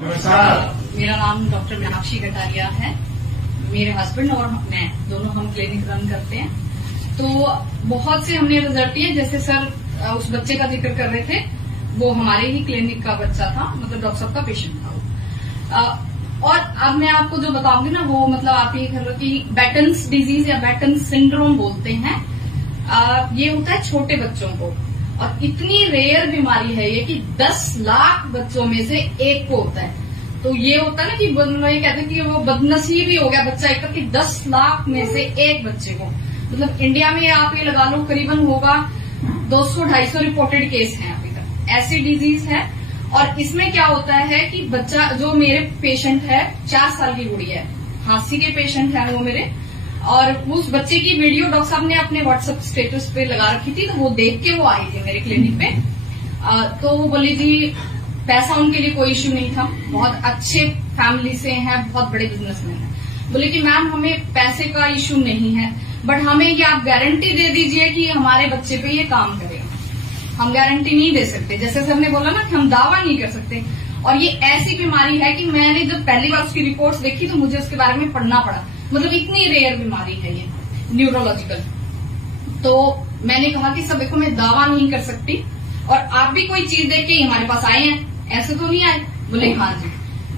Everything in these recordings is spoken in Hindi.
मेरा नाम डॉक्टर मीनाक्षी कटारिया है। मेरे हस्बैंड और मैं दोनों हम क्लिनिक रन करते हैं। तो बहुत से हमने रिजल्ट लिए, जैसे सर उस बच्चे का जिक्र कर रहे थे, वो हमारे ही क्लिनिक का बच्चा था, मतलब डॉक्टर साहब का पेशेंट था वो। और अब मैं आपको जो बताऊंगी ना, वो मतलब आप ये कह लो कि बैटन्स डिजीज या बैटन्स सिंड्रोम बोलते हैं। ये होता है छोटे बच्चों को, और इतनी रेयर बीमारी है ये कि 10 लाख बच्चों में से एक को होता है। तो ये होता है ना कि ये कहते हैं कि वो बदनसीब ही हो गया बच्चा एक, कि 10 लाख में से एक बच्चे को, मतलब इंडिया में आप ये लगा लो करीबन होगा 200-250 रिपोर्टेड केस हैं अभी तक, ऐसी डिजीज है। और इसमें क्या होता है कि बच्चा, जो मेरे पेशेंट है 4 साल की गुड़िया है, हांसी के पेशेंट है वो मेरे, और उस बच्चे की वीडियो डॉक्टर साहब ने अपने व्हाट्सएप स्टेटस पे लगा रखी थी, तो वो देख के वो आई थी मेरे क्लिनिक पे। तो वो बोली जी पैसा उनके लिए कोई इश्यू नहीं था, बहुत अच्छे फैमिली से हैं, बहुत बड़े बिजनेसमैन हैं। बोले कि मैम हमें पैसे का इश्यू नहीं है, बट हमें ये आप गारंटी दे दीजिए कि हमारे बच्चे पे ये काम करेगा। हम गारंटी नहीं दे सकते, जैसे सर ने बोला ना कि हम दावा नहीं कर सकते। और ये ऐसी बीमारी है कि मैंने जब पहली बार उसकी रिपोर्ट्स देखी तो मुझे उसके बारे में पढ़ना पड़ा, मतलब इतनी रेयर बीमारी है ये न्यूरोलॉजिकल। तो मैंने कहा कि सब देखो मैं दावा नहीं कर सकती, और आप भी कोई चीज देख के हमारे पास आए हैं, ऐसे तो नहीं आए। बोले हाँ जी।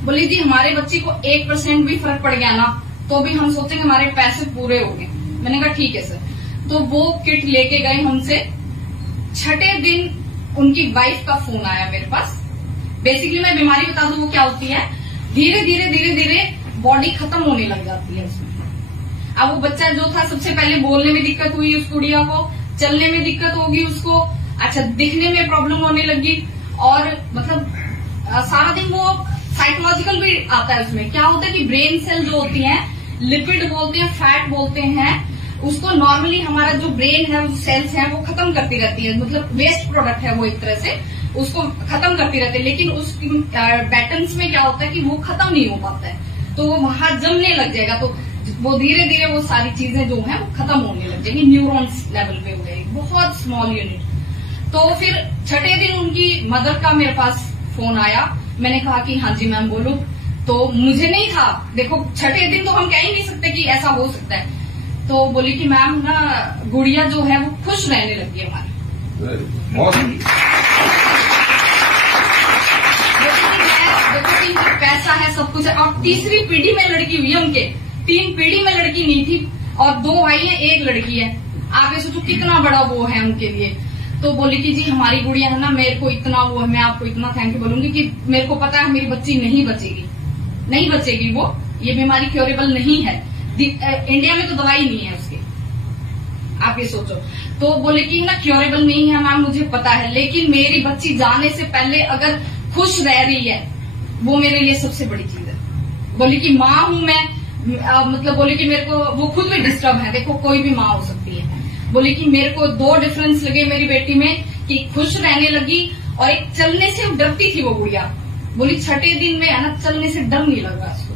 बोले जी हमारे बच्चे को 1% भी फर्क पड़ गया ना, तो भी हम सोचेंगे हमारे पैसे पूरे हो गए। मैंने कहा ठीक है सर। तो वो किट लेके गए हमसे। छठे दिन उनकी वाइफ का फोन आया मेरे पास। बेसिकली मैं बीमारी बता दूं वो क्या होती है, धीरे धीरे धीरे धीरे बॉडी खत्म होने लग जाती है उसमें। अब वो बच्चा जो था, सबसे पहले बोलने में दिक्कत हुई उस गुड़िया को, चलने में दिक्कत होगी उसको, अच्छा दिखने में प्रॉब्लम होने लगी, और मतलब सारा दिन वो साइकोलॉजिकल भी आता है उसमें। क्या होता है कि ब्रेन सेल जो होती हैं, लिपिड बोलते हैं, फैट बोलते हैं, उसको नॉर्मली हमारा जो ब्रेन है, सेल्स हैं, वो खत्म करती रहती है, मतलब वेस्ट प्रोडक्ट है वो एक तरह से, उसको खत्म करती रहती है। लेकिन उस बैटन्स में क्या होता है कि वो खत्म नहीं हो पाता है, तो वो वहां जमने लग जाएगा, तो वो धीरे धीरे वो सारी चीजें जो है वो खत्म होने लग जाएगी, न्यूरॉन्स लेवल पे हो गए, बहुत स्मॉल यूनिट। तो फिर छठे दिन उनकी मदर का मेरे पास फोन आया। मैंने कहा कि हाँ जी मैम बोलो। तो मुझे नहीं था, देखो छठे दिन तो हम कह ही नहीं सकते कि ऐसा हो सकता है। तो बोली कि मैम ना गुड़िया जो है वो खुश रहने लगी है हमारी। देखो इनका पैसा है, सब कुछ है, और तीसरी पीढ़ी में लड़की हुई है उनके, 3 पीढ़ी में लड़की नहीं थी, और 2 भाई है 1 लड़की है। आप ये सोचो कितना बड़ा वो है उनके लिए। तो बोली कि जी हमारी गुड़िया है ना, मेरे को इतना वो है, मैं आपको इतना थैंक यू बोलूंगी कि मेरे को पता है मेरी बच्ची नहीं बचेगी वो, ये बीमारी क्योरेबल नहीं है, इंडिया में तो दवाई नहीं है उसकी, आप ये सोचो। तो बोले कि ना क्योरेबल नहीं है मैम, मुझे पता है, लेकिन मेरी बच्ची जाने से पहले अगर खुश रह रही है, वो मेरे लिए सबसे बड़ी चीज है। बोली कि माँ हूं मैं, मतलब बोले कि मेरे को, वो खुद भी डिस्टर्ब है, देखो कोई भी माँ हो सकती है। बोली कि मेरे को 2 डिफरेंस लगे मेरी बेटी में, कि खुश रहने लगी, और एक चलने से डरती थी वो गुड़िया। बोली छठे दिन में है ना, चलने से डर नहीं लग रहा उसको।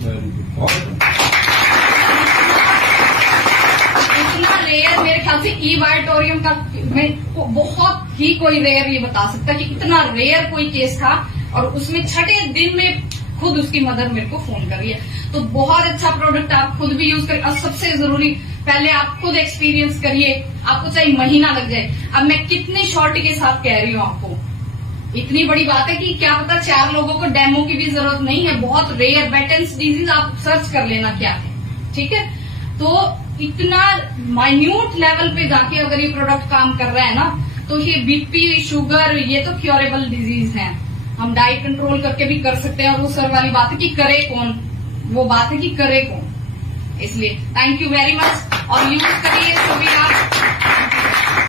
इतना रेयर, मेरे ख्याल से ई-वाइटोरियम का मैं बहुत ही कोई रेयर ये बता सकता कि इतना रेयर कोई केस था, और उसमें छठे दिन में खुद उसकी मदर मेरे को फोन कर रही है। तो बहुत अच्छा प्रोडक्ट, आप खुद भी यूज करें, और सबसे जरूरी पहले आप खुद एक्सपीरियंस करिए, आपको चाहे महीना लग जाए। अब मैं कितने शॉर्ट के साथ कह रही हूँ आपको, इतनी बड़ी बात है कि क्या पता 4 लोगों को डेमो की भी जरूरत नहीं है, बहुत रेयर बैटन्स डिजीज, आप सर्च कर लेना क्या है, ठीक है। तो इतना माइन्यूट लेवल पे जाके अगर ये प्रोडक्ट काम कर रहा है ना, तो ये बीपी, शुगर, ये तो क्योरेबल डिजीज है, हम डाइट कंट्रोल करके भी कर सकते हैं। और वो सर वाली बात है कि करे कौन, वो बात है कि करे कौन। इसलिए थैंक यू वेरी मच, और यूज करिए सभी आप।